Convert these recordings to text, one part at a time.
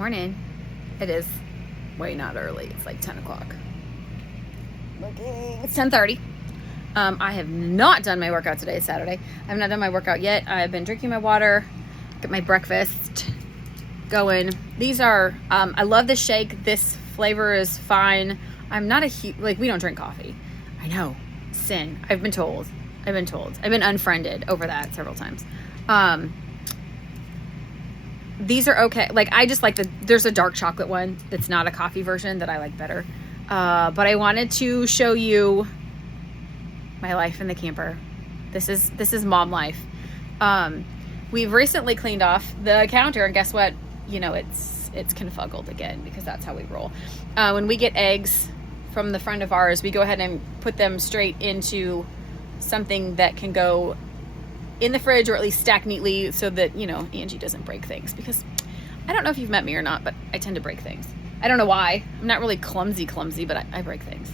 Morning. It is way not early. It's like 10 o'clock. Looking. It's 10:30. I have not done my workout today. It's Saturday. I have not done my workout yet. I've been drinking my water, get my breakfast going. These are, I love this shake. This flavor is fine. I'm not we don't drink coffee. I know. Sin. I've been told. I've been unfriended over that several times. These are okay. Like, I just like there's a dark chocolate one that's not a coffee version that I like better. But I wanted to show you my life in the camper. This is mom life. We've recently cleaned off the counter, and guess what? You know, it's confuggled again because that's how we roll. When we get eggs from the friend of ours, we go ahead and put them straight into something that can go in the fridge, or at least stack neatly so that, you know, Angie doesn't break things, because I don't know if you've met me or not, but I tend to break things. I don't know why. I'm not really clumsy, but I break things.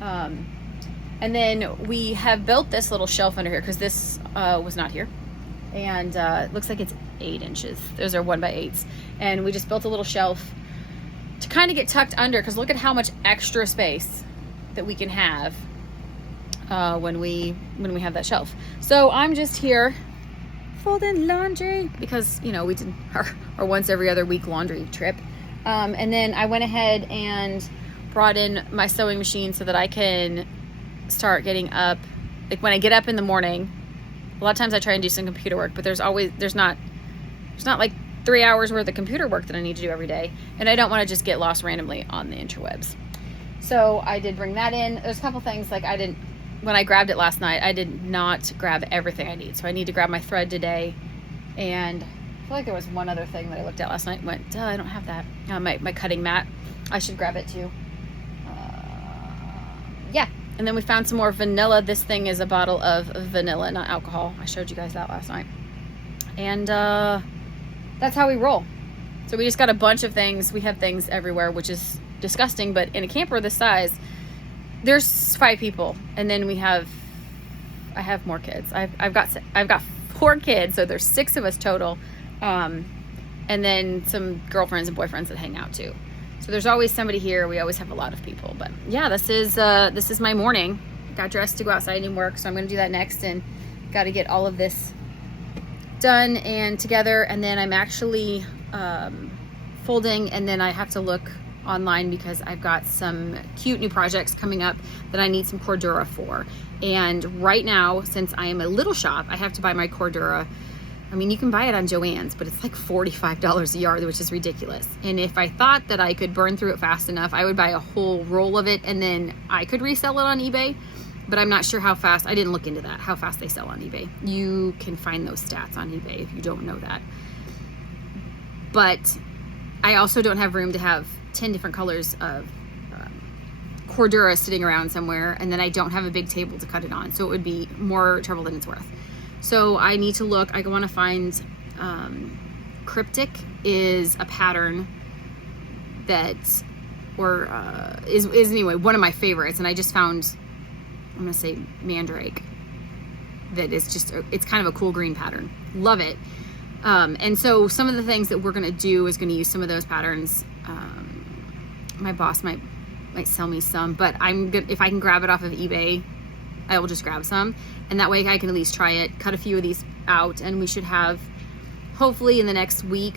And then we have built this little shelf under here because this was not here. And it looks like it's 8 inches. Those are 1x8s. And we just built a little shelf to kind of get tucked under, because look at how much extra space that we can have when we have that shelf. So I'm just here folding laundry because, you know, we did our once every other week laundry trip. And then I went ahead and brought in my sewing machine so that I can start getting up. Like, when I get up in the morning, a lot of times I try and do some computer work, but there's not like 3 hours worth of computer work that I need to do every day. And I don't want to just get lost randomly on the interwebs. So I did bring that in. There's a couple things, like when I grabbed it last night, I did not grab everything I need. So I need to grab my thread today. And I feel like there was one other thing that I looked at last night and went, duh, I don't have that. My cutting mat. I should grab it too. Yeah. And then we found some more vanilla. This thing is a bottle of vanilla, not alcohol. I showed you guys that last night. And that's how we roll. So we just got a bunch of things. We have things everywhere, which is disgusting. But in a camper this size, there's 5 people, and then I have more kids. I've got 4 kids, so there's 6 of us total, and then some girlfriends and boyfriends that hang out too. So there's always somebody here. We always have a lot of people. But yeah, this is my morning. Got dressed to go outside and work, so I'm gonna do that next, and got to get all of this done and together. And then I'm actually folding, and then I have to look online because I've got some cute new projects coming up that I need some Cordura for. And right now, since I am a little shop, I have to buy my Cordura. I mean, you can buy it on Joann's, but it's like $45 a yard, which is ridiculous. And if I thought that I could burn through it fast enough, I would buy a whole roll of it, and then I could resell it on eBay. But I'm not sure how fast. I didn't look into that, how fast they sell on eBay. You can find those stats on eBay if you don't know that. But I also don't have room to have 10 different colors of Cordura sitting around somewhere, and then I don't have a big table to cut it on, so it would be more trouble than it's worth. So I need to look. I want to find Cryptic is a pattern that is anyway one of my favorites, and I just found, I'm gonna say Mandrake, that is just, it's kind of a cool green pattern. Love it. And so some of the things that we're gonna do is gonna use some of those patterns. My boss might sell me some, but if I can grab it off of eBay, I will just grab some, and that way I can at least try it, cut a few of these out, and we should have, hopefully in the neek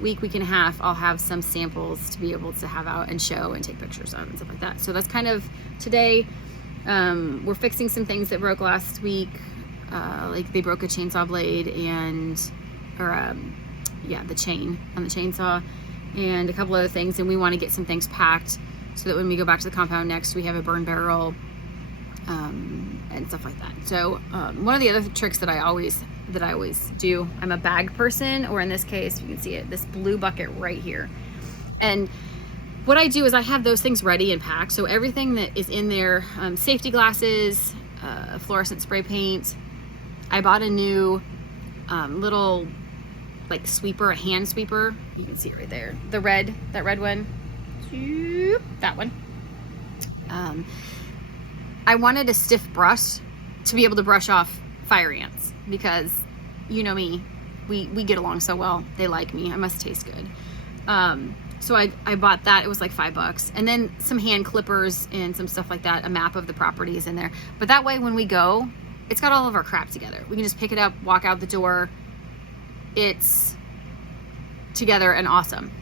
and a half, I'll have some samples to be able to have out and show and take pictures of and stuff like that. So that's kind of today. We're fixing some things that broke last week, like they broke a chainsaw blade the chain on the chainsaw, and a couple other things, and we want to get some things packed so that when we go back to the compound next, we have a burn barrel and stuff like that. So one of the other tricks that I always do, I'm a bag person, or in this case, you can see it, this blue bucket right here. And what I do is I have those things ready and packed. So everything that is in there, safety glasses, fluorescent spray paint. I bought a new little like sweeper, a hand sweeper. You can see it right there. That red one. That one. I wanted a stiff brush to be able to brush off fire ants, because you know me, we get along so well. They like me. I must taste good. So I bought that. It was like $5. And then some hand clippers and some stuff like that. A map of the property is in there. But that way when we go, it's got all of our crap together. We can just pick it up, walk out the door. It's together and awesome.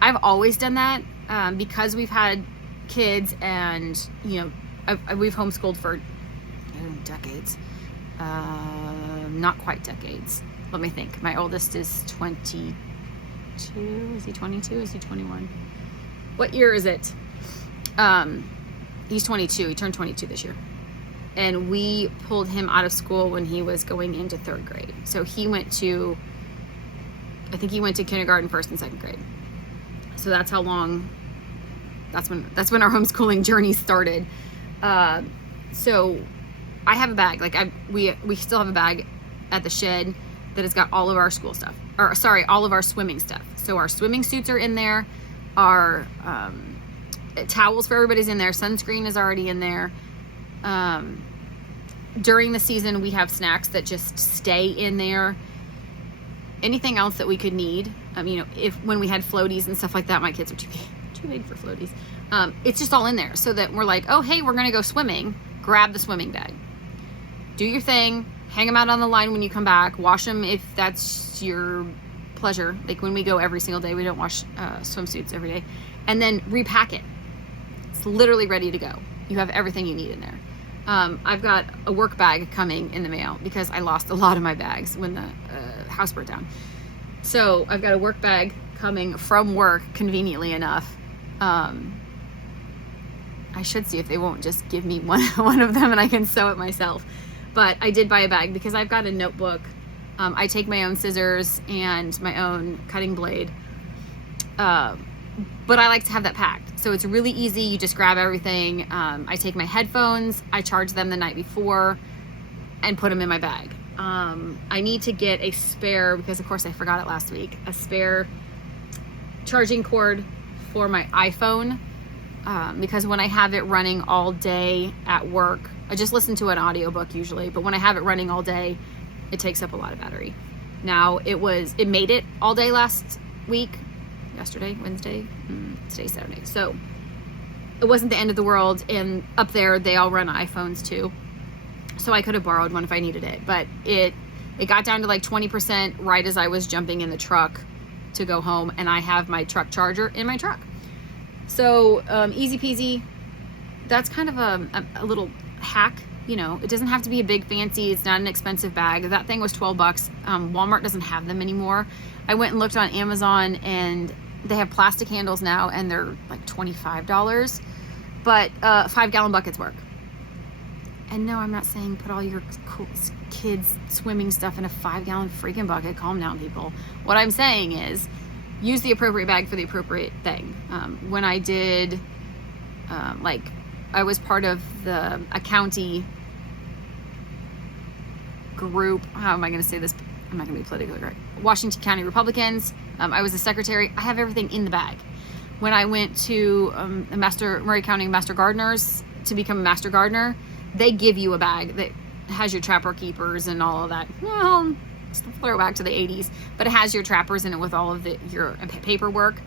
I've always done that because we've had kids and, you know, we've homeschooled for decades. Not quite decades. Let me think. My oldest is 22. Is he 22? Is he 21? What year is it? He's 22. He turned 22 this year. And we pulled him out of school when he was going into 3rd grade. So he went to, I think he went to kindergarten, 1st and 2nd grade. So that's how long, that's when our homeschooling journey started. So I have a bag, like we still have a bag at the shed that has got all of our school stuff, or sorry, all of our swimming stuff. So our swimming suits are in there, our towels for everybody's in there, sunscreen is already in there. During the season, we have snacks that just stay in there. Anything else that we could need, you know, when we had floaties and stuff like that, my kids are too big for floaties. It's just all in there so that we're like, oh, hey, we're gonna go swimming. Grab the swimming bag. Do your thing. Hang them out on the line when you come back. Wash them if that's your pleasure. Like when we go every single day, we don't wash swimsuits every day. And then repack it. It's literally ready to go. You have everything you need in there. I've got a work bag coming in the mail because I lost a lot of my bags when the house burnt down. So I've got a work bag coming from work, conveniently enough. I should see if they won't just give me one of them and I can sew it myself. But I did buy a bag because I've got a notebook. I take my own scissors and my own cutting blade. But I like to have that packed. So it's really easy. You just grab everything. I take my headphones, I charge them the night before and put them in my bag. I need to get a spare, because of course I forgot it last week, a spare charging cord for my iPhone. Because when I have it running all day at work, I just listen to an audiobook usually, but when I have it running all day, it takes up a lot of battery. Now it made it all day last week, yesterday, Wednesday, today's Saturday. So it wasn't the end of the world. And up there, they all run iPhones too. So I could have borrowed one if I needed it, but it got down to like 20% right as I was jumping in the truck to go home. And I have my truck charger in my truck. So easy peasy. That's kind of a little hack. You know, it doesn't have to be a big fancy, it's not an expensive bag. That thing was $12. Walmart doesn't have them anymore. I went and looked on Amazon and they have plastic handles now and they're like $25, but 5-gallon buckets work. And no, I'm not saying put all your cool kids swimming stuff in a 5-gallon freaking bucket. Calm down, people. What I'm saying is use the appropriate bag for the appropriate thing. When I did, I was part of a county group. How am I going to say this? I'm not going to be politically correct. Washington County Republicans. I was a secretary. I have everything in the bag. When I went to Murray County Master Gardeners to become a Master Gardener, they give you a bag that has your trapper keepers and all of that. Well, it's a throwback to the 80s, but it has your trappers in it with all of your paperwork.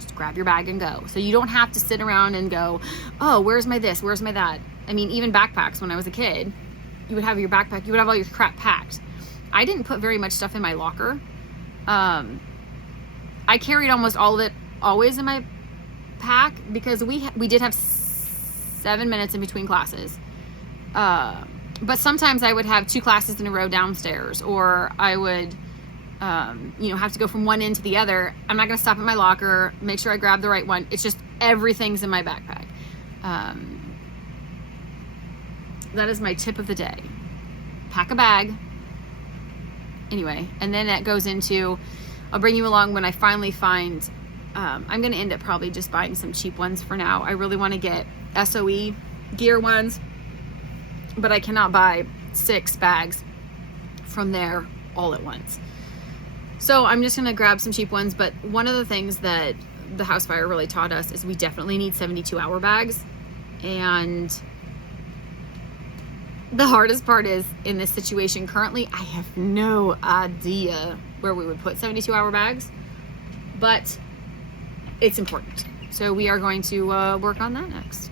Just grab your bag and go. So you don't have to sit around and go, oh, where's my this? Where's my that? I mean, even backpacks when I was a kid, you would have your backpack, you would have all your crap packed. I didn't put very much stuff in my locker. I carried almost all of it always in my pack because we did have 7 minutes in between classes. But sometimes I would have 2 classes in a row downstairs, or I would, have to go from one end to the other. I'm not going to stop at my locker, make sure I grab the right one. It's just everything's in my backpack. That is my tip of the day. Pack a bag. Anyway, and then that goes into, I'll bring you along when I finally find, I'm going to end up probably just buying some cheap ones for now. I really want to get SOE gear ones, but I cannot buy 6 bags from there all at once. So I'm just going to grab some cheap ones. But one of the things that the house fire really taught us is we definitely need 72-hour bags. And the hardest part is in this situation currently, I have no idea where we would put 72-hour bags. But it's important. So we are going to work on that next.